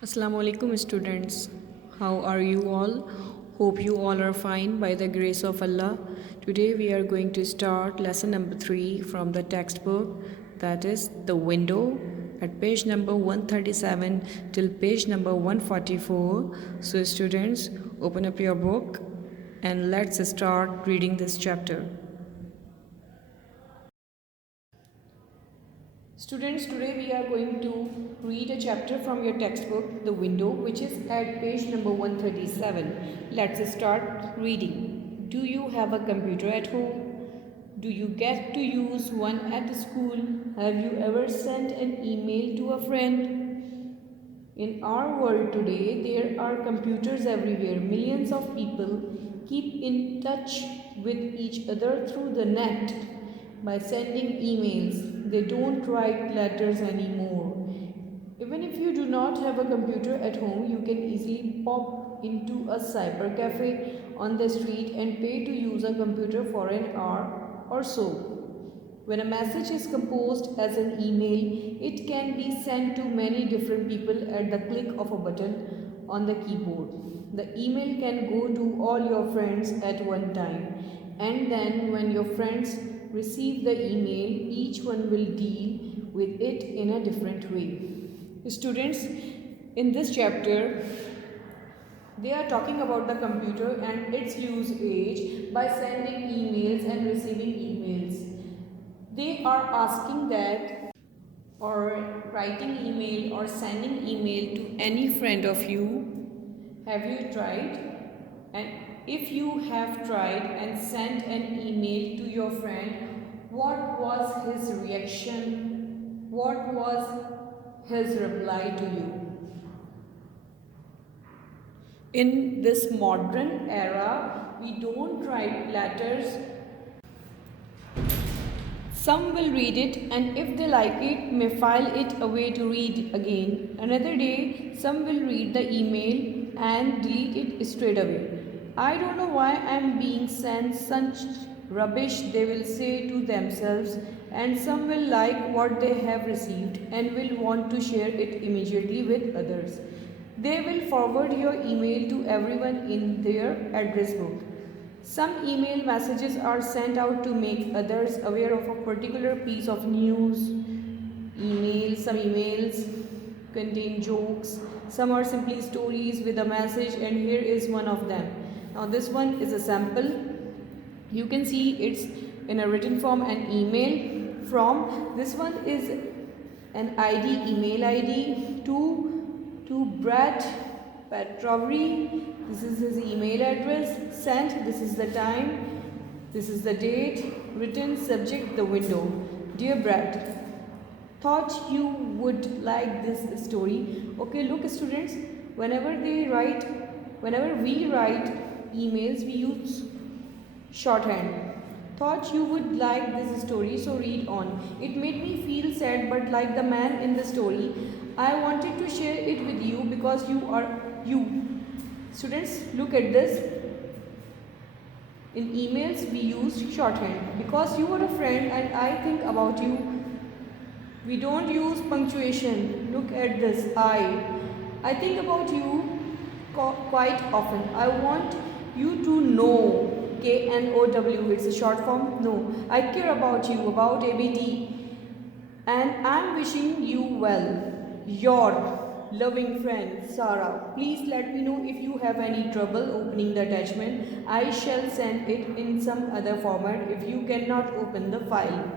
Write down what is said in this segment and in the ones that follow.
Assalamu alaikum students. How are you all? Hope you all are fine by the grace of Allah. Today we are going to start lesson number 3 from the textbook, that is the window, at page number 137 till page number 144. So students, open up your book and let's start reading this chapter. Students, today we are going to read a chapter from your textbook, The Window, which is at page number 137. Let's start reading. Do you have a computer at home? Do you get to use one at school? Have you ever sent an email to a friend? In our world today, there are computers everywhere. Millions of people keep in touch with each other through the net by sending emails. They don't write letters anymore. Even if you do not have a computer at home, you can easily pop into a cyber cafe on the street and pay to use a computer for an hour or so. When a message is composed as an email, it can be sent to many different people at the click of a button on the keyboard. The email can go to all your friends at one time, and then when your friends receive the email, each one will deal with it in a different way. Students, in this chapter, they are talking about the computer and its usage by sending emails and receiving emails. They are asking that, or writing email or sending email to any friend of you. Have you tried? And if you have tried and sent an email to your friend, what was his reaction? What was his reply to you? In this modern era, we don't write letters. Some will read it, and if they like it, may file it away to read again. Another day, some will read the email and delete it straight away. I don't know why I'm being sent such rubbish, they will say to themselves, and some will like what they have received and will want to share it immediately with others. They will forward your email to everyone in their address book. Some email messages are sent out to make others aware of a particular piece of news. Some emails contain jokes, some are simply stories with a message, and here is one of them. Now this one is a sample. You can see it's in a written form, an email from. This one is an ID, email ID to Brett Petrovri. This is his email address. Sent. This is the time. This is the date. Written. Subject, the window. Dear Brett, thought you would like this story. Okay, look students, whenever we write emails, we use shorthand. Thought you would like this story, so read on. It made me feel sad, but like the man in the story, I wanted to share it with you because you are you. Students, look at this. In emails, we use shorthand because you are a friend and I think about you. We don't use punctuation. Look at this. I think about you quite often. I want you to know. KNOW, it's a short form. No, I care about you, about ABT, and I'm wishing you well. Your loving friend Sarah. Please let me know if you have any trouble opening the attachment. I shall send it in some other format if you cannot open the file.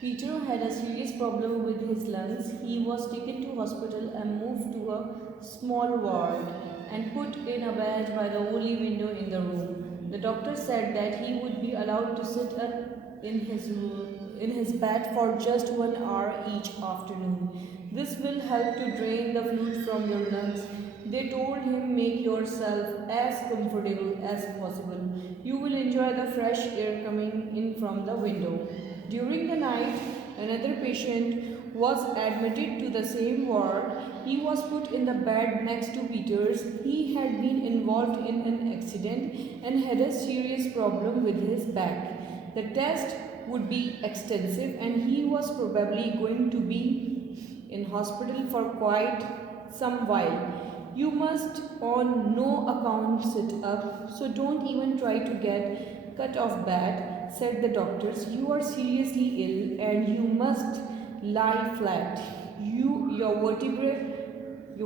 Peter had a serious problem with his lungs. He was taken to hospital and moved to a small ward and put in a bed by the only window in the room. The doctor said that he would be allowed to sit up in his bed for just 1 hour each afternoon. This will help to drain the fluid from your lungs. They told him, make yourself as comfortable as possible. You will enjoy the fresh air coming in from the window. During the night, another patient was admitted to the same ward. He was put in the bed next to Peter's. He had been involved in an accident and had a serious problem with his back. The test would be extensive and he was probably going to be in hospital for quite some while. You must on no account sit up, so don't even try to get cut off bed, said the doctors. You are seriously ill and you must lie flat. Your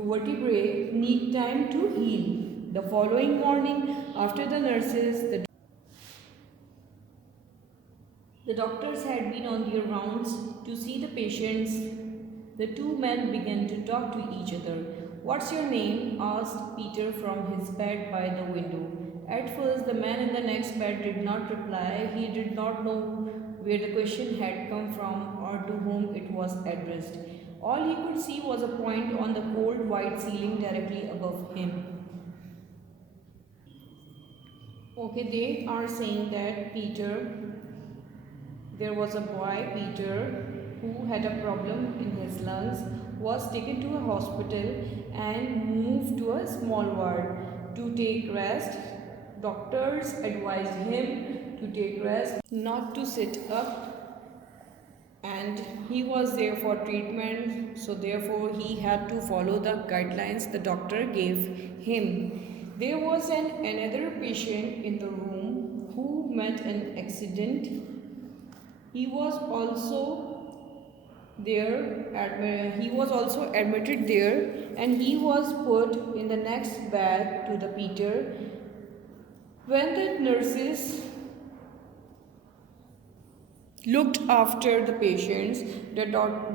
vertebrae need time to heal. The following morning, after the doctors had been on their rounds to see the patients, the two men began to talk to each other. What's your name? Asked Peter from his bed by the window. At first, the man in the next bed did not reply. He did not know where the question had come from or to whom it was addressed. All he could see was a point on the cold white ceiling directly above him. Okay, they are saying that there was a boy, Peter, who had a problem in his lungs, was taken to a hospital and moved to a small ward to take rest. Doctors advised him to take rest, not to sit up, and he was there for treatment, so therefore he had to follow the guidelines the doctor gave him. There was another patient in the room who met an accident. He was also admitted there, and he was put in the next bed to the Peter. When the nurses looked after the patients, the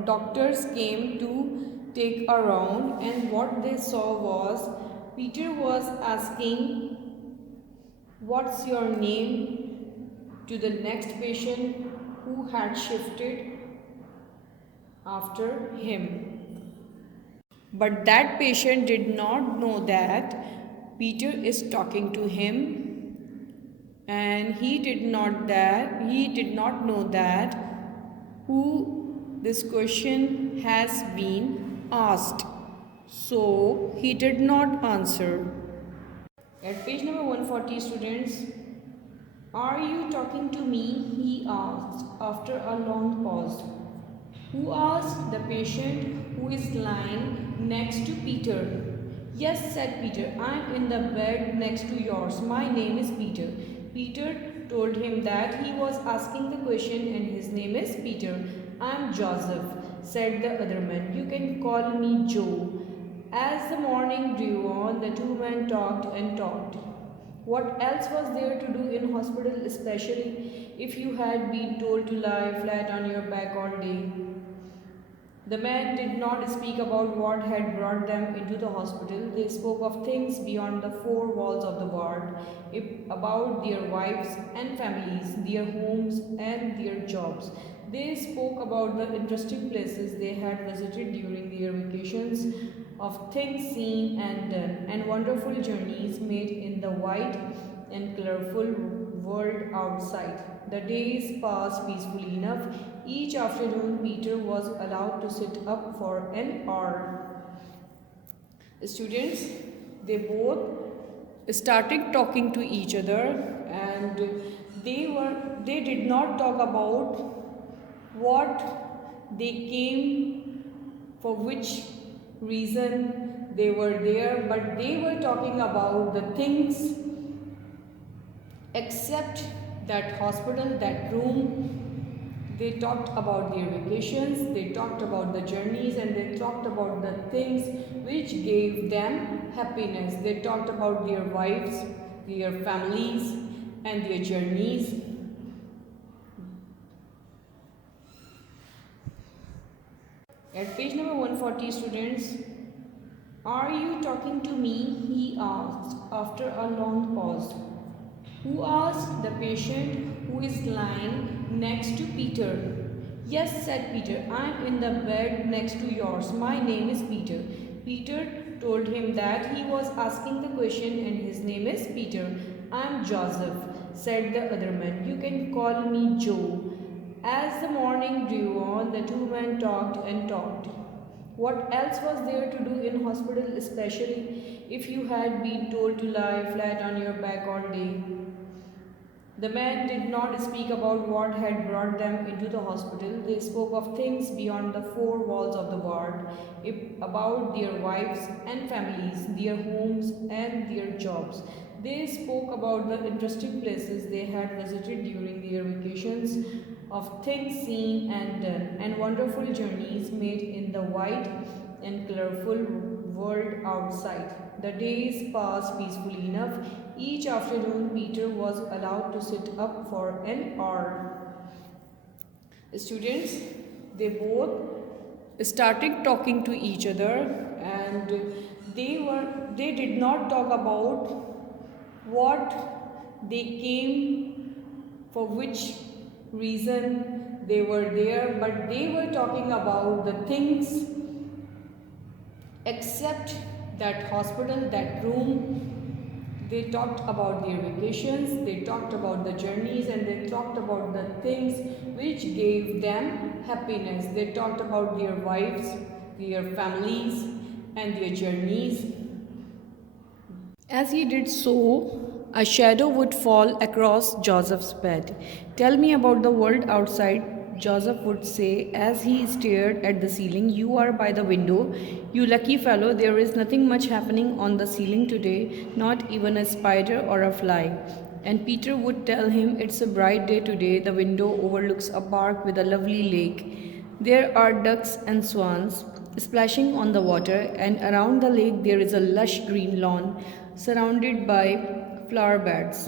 doctors came to take a round, and what they saw was Peter was asking, "What's your name?" to the next patient who had shifted after him. But that patient did not know that Peter is talking to him, and he did not know that who this question has been asked. So he did not answer. At page number 140, students, "Are you talking to me?" he asked after a long pause. Who asked the patient who is lying next to Peter. "Yes," said Peter, "I'm in the bed next to yours. My name is Peter." Peter told him that he was asking the question and his name is Peter. "I'm Joseph," said the other man. "You can call me Joe." As the morning drew on, the two men talked and talked. What else was there to do in hospital, especially if you had been told to lie flat on your back all day? The men did not speak about what had brought them into the hospital. They spoke of things beyond the four walls of the ward, about their wives and families, their homes and their jobs. They spoke about the interesting places they had visited during their vacations, of things seen and done, and wonderful journeys made in the wide and colorful world outside. The days passed peacefully enough. Each afternoon, Peter was allowed to sit up for an hour. The students, they both started talking to each other, and they did not talk about what they came, for which reason they were there, but they were talking about the things except that hospital, that room. They talked about their vacations, they talked about the journeys, and they talked about the things which gave them happiness. They talked about their wives, their families, and their journeys. At page number 140, students, "Are you talking to me?" he asked after a long pause. Who asked the patient who is lying next to Peter. "Yes," said Peter, "I'm in the bed next to yours. My name is Peter." Peter told him that he was asking the question and his name is Peter. "I'm Joseph," said the other man. "You can call me Joe." As the morning drew on, the two men talked and talked. What else was there to do in hospital, especially if you had been told to lie flat on your back all day? The men did not speak about what had brought them into the hospital. They spoke of things beyond the four walls of the ward, about their wives and families, their homes and their jobs. They spoke about the interesting places they had visited during their vacations, of things seen and done, and wonderful journeys made in the wide and colorful world outside. The days passed peacefully enough. Each afternoon, Peter was allowed to sit up for an hour. Students, they both started talking to each other, and they did not talk about what they came, for which reason they were there, but they were talking about the things except that hospital, that room. They talked about their vacations, they talked about the journeys, and they talked about the things which gave them happiness. They talked about their wives, their families, and their journeys. As he did so, a shadow would fall across Joseph's bed. "Tell me about the world outside," Joseph would say as he stared at the ceiling. "You are by the window. You lucky fellow, there is nothing much happening on the ceiling today, not even a spider or a fly." And Peter would tell him, "It's a bright day today. The window overlooks a park with a lovely lake. There are ducks and swans splashing on the water, and around the lake there is a lush green lawn surrounded by flower beds.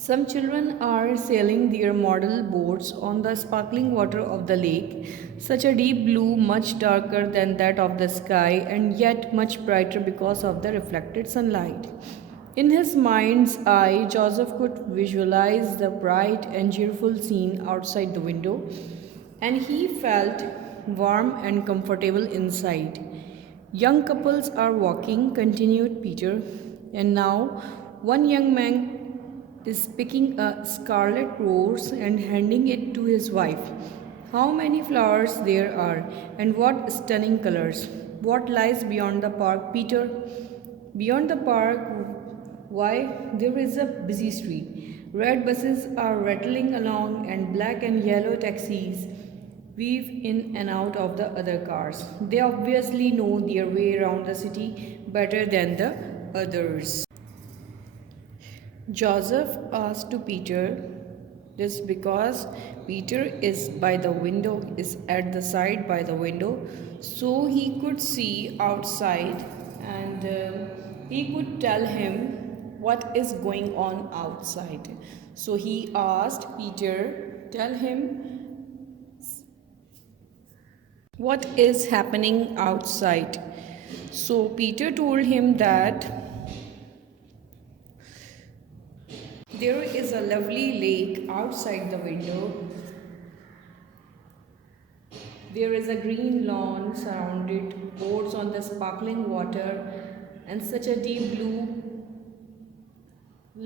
Some children are sailing their model boats on the sparkling water of the lake, such a deep blue, much darker than that of the sky, and yet much brighter because of the reflected sunlight." In his mind's eye, Joseph could visualize the bright and cheerful scene outside the window, and he felt warm and comfortable inside. "Young couples are walking," continued Peter, "and now one young man is picking a scarlet rose and handing it to his wife. How many flowers there are, and what stunning colors! What lies beyond the park, Peter?" "Beyond the park, why, there is a busy street. Red buses are rattling along, and black and yellow taxis weave in and out of the other cars. They obviously know their way around the city better than the others." Joseph asked to Peter this because Peter is by the window, is at the side by the window, so he could see outside, and he could tell him what is going on outside. So he asked Peter, "Tell him what is happening outside." So Peter told him that there is a lovely lake outside the window. There is a green lawn surrounded boats on the sparkling water, and such a deep blue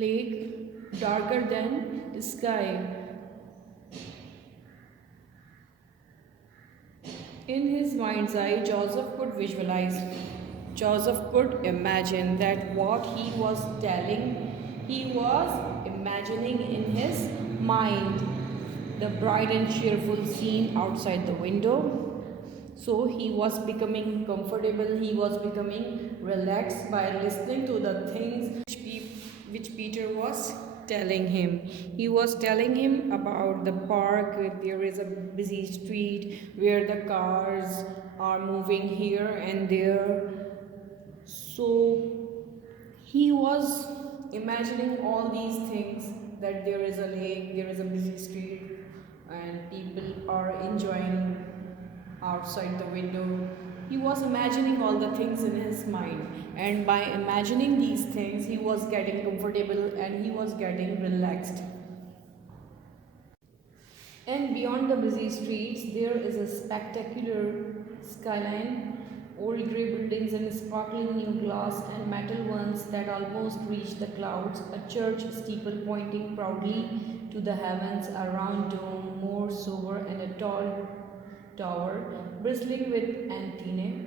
lake, darker than the sky. In his mind's eye, Joseph could imagine that what he was telling, he was imagining in his mind the bright and cheerful scene outside the window. So he was becoming comfortable, he was becoming relaxed by listening to the things which Peter was telling him. He was telling him about the park. There is a busy street where the cars are moving here and there. So he was imagining all these things, that there is a lake, there is a busy street, and people are enjoying outside the window. He was imagining all the things in his mind, and by imagining these things, he was getting comfortable and he was getting relaxed. And beyond the busy streets, there is a spectacular skyline, old grey buildings and sparkling new glass and metal ones that almost reach the clouds, a church steeple pointing proudly to the heavens, a round dome more sober, and a tall tower bristling with antennae,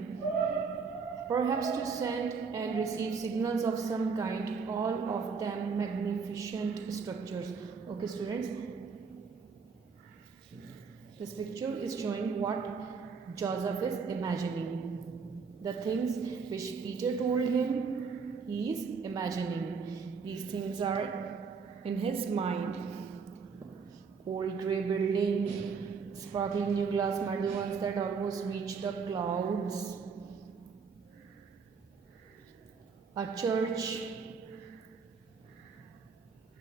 perhaps to send and receive signals of some kind, all of them magnificent structures. Okay, students, this picture is showing what Joseph is imagining. The things which Peter told him, he is imagining. These things are in his mind. Old grey building, sparkling new glass metal ones that almost reach the clouds. A church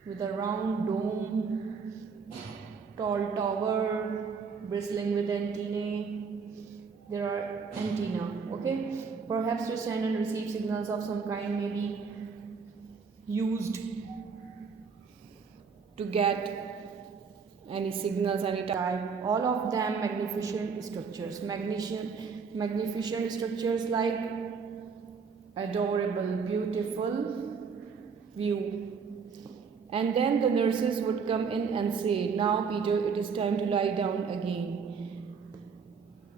with a round dome, tall tower, bristling with antennae. There are antenna, okay? Perhaps to send and receive signals of some kind may be used to get any signals, any type. All of them magnificent structures. Magnificent structures like adorable, beautiful view. And then the nurses would come in and say, "Now, Peter, it is time to lie down again.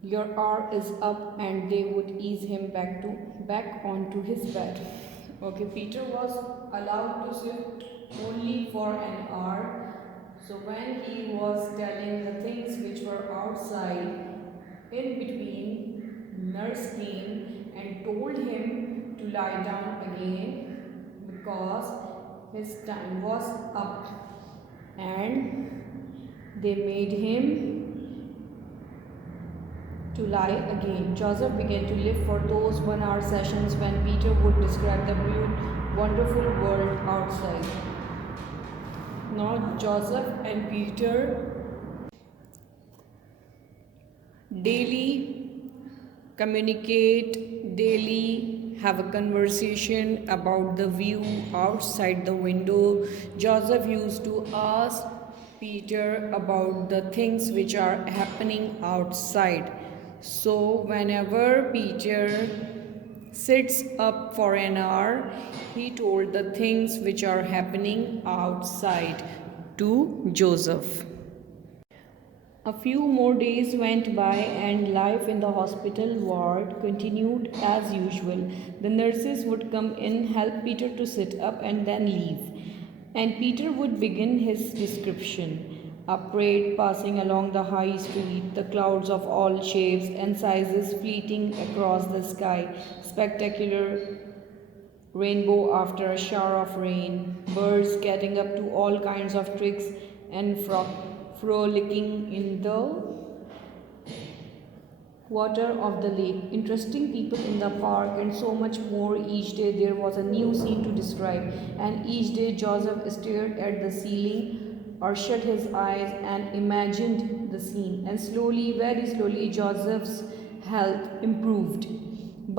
Your hour is up," and they would ease him back onto his bed. Okay, Peter was allowed to sit only for an hour. So when he was telling the things which were outside, in between, nurse came and told him to lie down again because his time was up, and they made him to lie again. Joseph began to live for those 1 hour sessions when Peter would describe the wonderful world outside. Now Joseph and Peter daily communicate, daily have a conversation about the view outside the window. Joseph used to ask Peter about the things which are happening outside. So whenever Peter sits up for an hour, he told the things which are happening outside to Joseph. A few more days went by and life in the hospital ward continued as usual. The nurses would come in, help Peter to sit up, and then leave. And Peter would begin his description. A parade passing along the high street, the clouds of all shapes and sizes fleeting across the sky, spectacular rainbow after a shower of rain, birds getting up to all kinds of tricks and frolicking in the water of the lake, interesting people in the park, and so much more. Each day there was a new scene to describe, and each day Joseph stared at the ceiling or shut his eyes and imagined the scene, and slowly, very slowly, Joseph's health improved.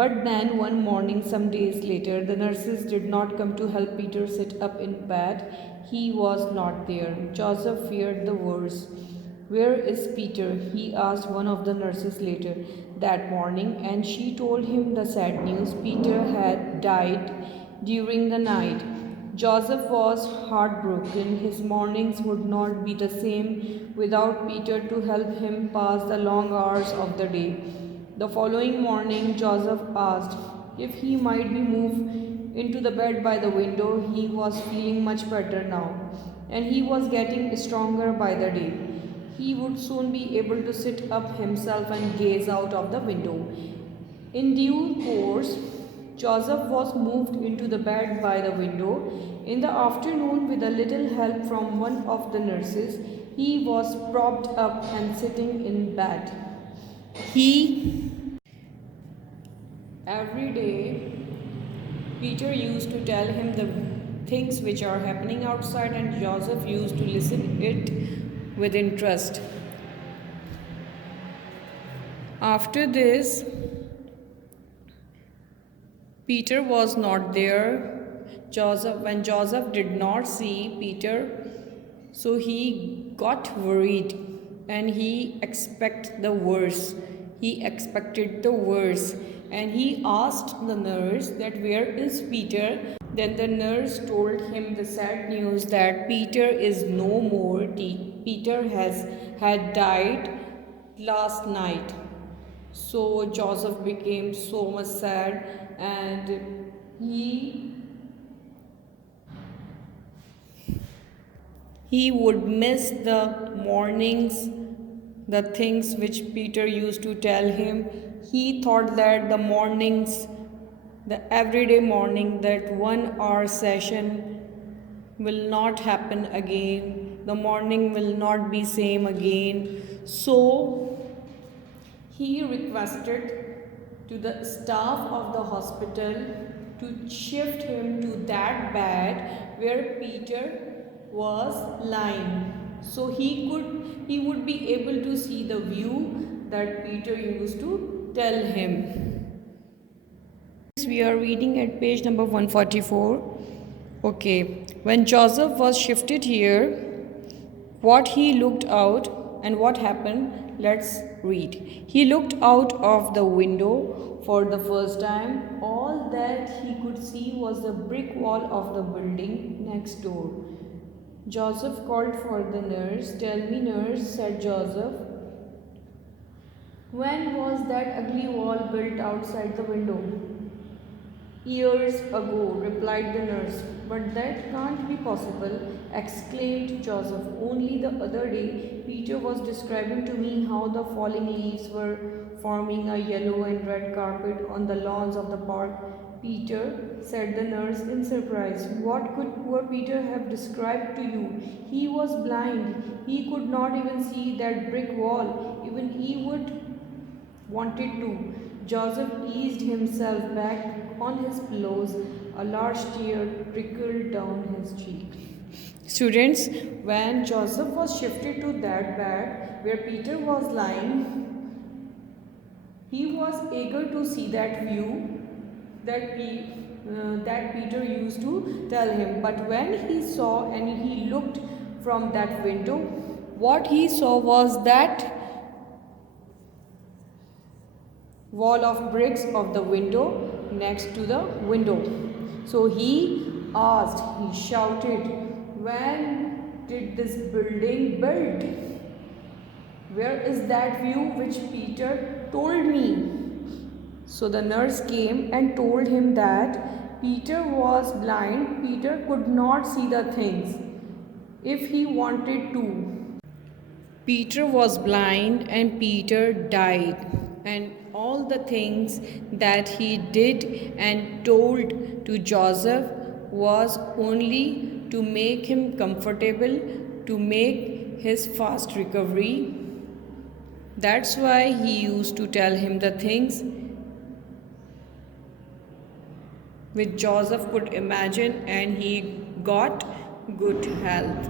But then one morning, some days later, the nurses did not come to help Peter sit up in bed. He was not there. Joseph feared the worst. "Where is Peter?" he asked one of the nurses later that morning, and she told him the sad news. Peter had died during the night. Joseph was heartbroken. His mornings would not be the same without Peter to help him pass the long hours of the day. The following morning, Joseph asked if he might be moved into the bed by the window. He was feeling much better now, and he was getting stronger by the day. He would soon be able to sit up himself and gaze out of the window. In due course, Joseph was moved into the bed by the window. In the afternoon, with a little help from one of the nurses, he was propped up and sitting in bed. Every day, Peter used to tell him the things which are happening outside, and Joseph used to listen it with interest. After this, Peter was not there. When Joseph did not see Peter, so he got worried and he expected the worst. And he asked the nurse that where is Peter. Then the nurse told him the sad news that Peter is no more. Peter had died last night. So Joseph became so much sad, and he would miss the mornings, the things which Peter used to tell him, he thought that the mornings, the everyday morning, that 1 hour session will not happen again. The morning will not be same again. So he requested to the staff of the hospital to shift him to that bed where Peter was lying, so he would be able to see the view that Peter used to tell him. We are reading at page number 144. Okay, when Joseph was shifted here, what he looked out and what happened, let's read. He looked out of the window for the first time. All that he could see was the brick wall of the building next door. Joseph called for the nurse. "Tell me, nurse," said Joseph, "when was that ugly wall built outside the window?" "Years ago," replied the nurse. "But that can't be possible," exclaimed Joseph. "Only the other day Peter was describing to me how the falling leaves were forming a yellow and red carpet on the lawns of the park." "Peter," said the nurse in surprise. "What could poor Peter have described to you? He was blind. He could not even see that brick wall, even he would wanted to." Joseph eased himself back on his pillows. A large tear trickled down his cheek. Students, when Joseph was shifted to that bed where Peter was lying, he was eager to see that view that Peter used to tell him. But when he saw and he looked from that window, what he saw was that wall of bricks of the window next to the window. So he asked, he shouted, "When did this building built? Where is that view which Peter told me?" So the nurse came and told him that Peter was blind. Peter could not see the things if he wanted to. Peter was blind and Peter died. And all the things that he did and told to Joseph was only to make him comfortable, to make his fast recovery. That's why he used to tell him the things which Joseph could imagine, and he got good health.